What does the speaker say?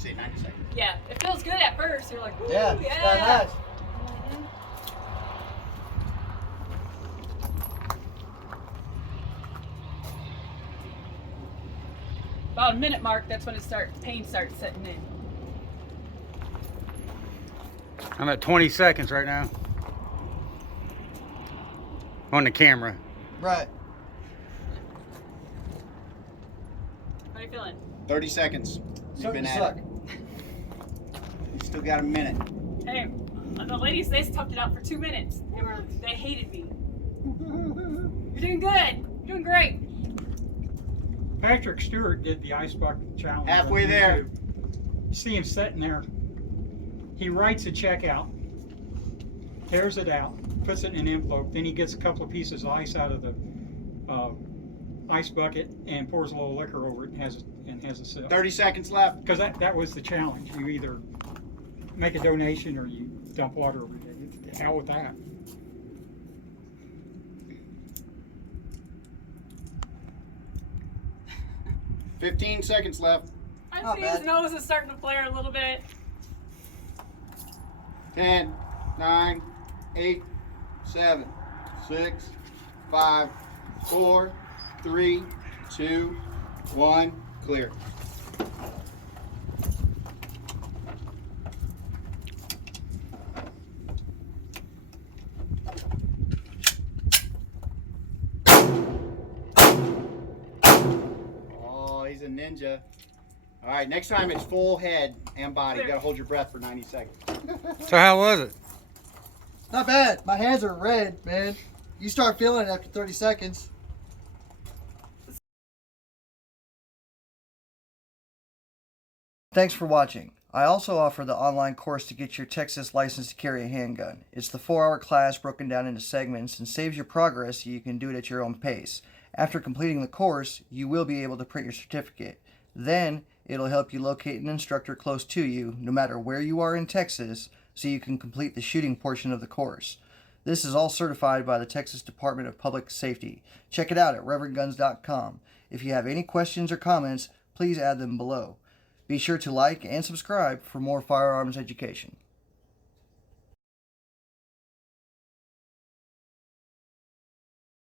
say 90 seconds. Yeah, it feels good at first. You're like, ooh, Yeah, it's kinda nice. Mhm. About a minute mark, that's when pain starts setting in. I'm at 20 seconds right now. On the camera. Right. How are you feeling? 30 seconds. You've Starting been to at suck. it. You still got a minute. Hey, the ladies, they toughed it out for 2 minutes. They hated me. You're doing good. You're doing great. Patrick Stewart did the ice bucket challenge. Halfway on there. YouTube. You see him sitting there. He writes a check out, tears it out, puts it in an envelope. Then he gets a couple of pieces of ice out of the ice bucket and pours a little liquor over it and has a sip. 30 seconds left. Because that was the challenge. You either make a donation or you dump water over it. Hell with that. $15 seconds left. I Not see his bad. nose is starting to flare a little bit. 10, 9, 8, 7, 6, 5, 4, 3, 2, 1. Clear. Oh, he's a ninja. All right, next time it's full head and body. You gotta hold your breath for 90 seconds. So how was it? Not bad. My hands are red, man. You start feeling it after 30 seconds. Thanks for watching. I also offer the online course to get your Texas license to carry a handgun. It's the 4-hour class broken down into segments and saves you progress so you can do it at your own pace. After completing the course, you will be able to print your certificate. Then, it'll help you locate an instructor close to you, no matter where you are in Texas, so you can complete the shooting portion of the course. This is all certified by the Texas Department of Public Safety. Check it out at Reverendguns.com. If you have any questions or comments, please add them below. Be sure to like and subscribe for more firearms education.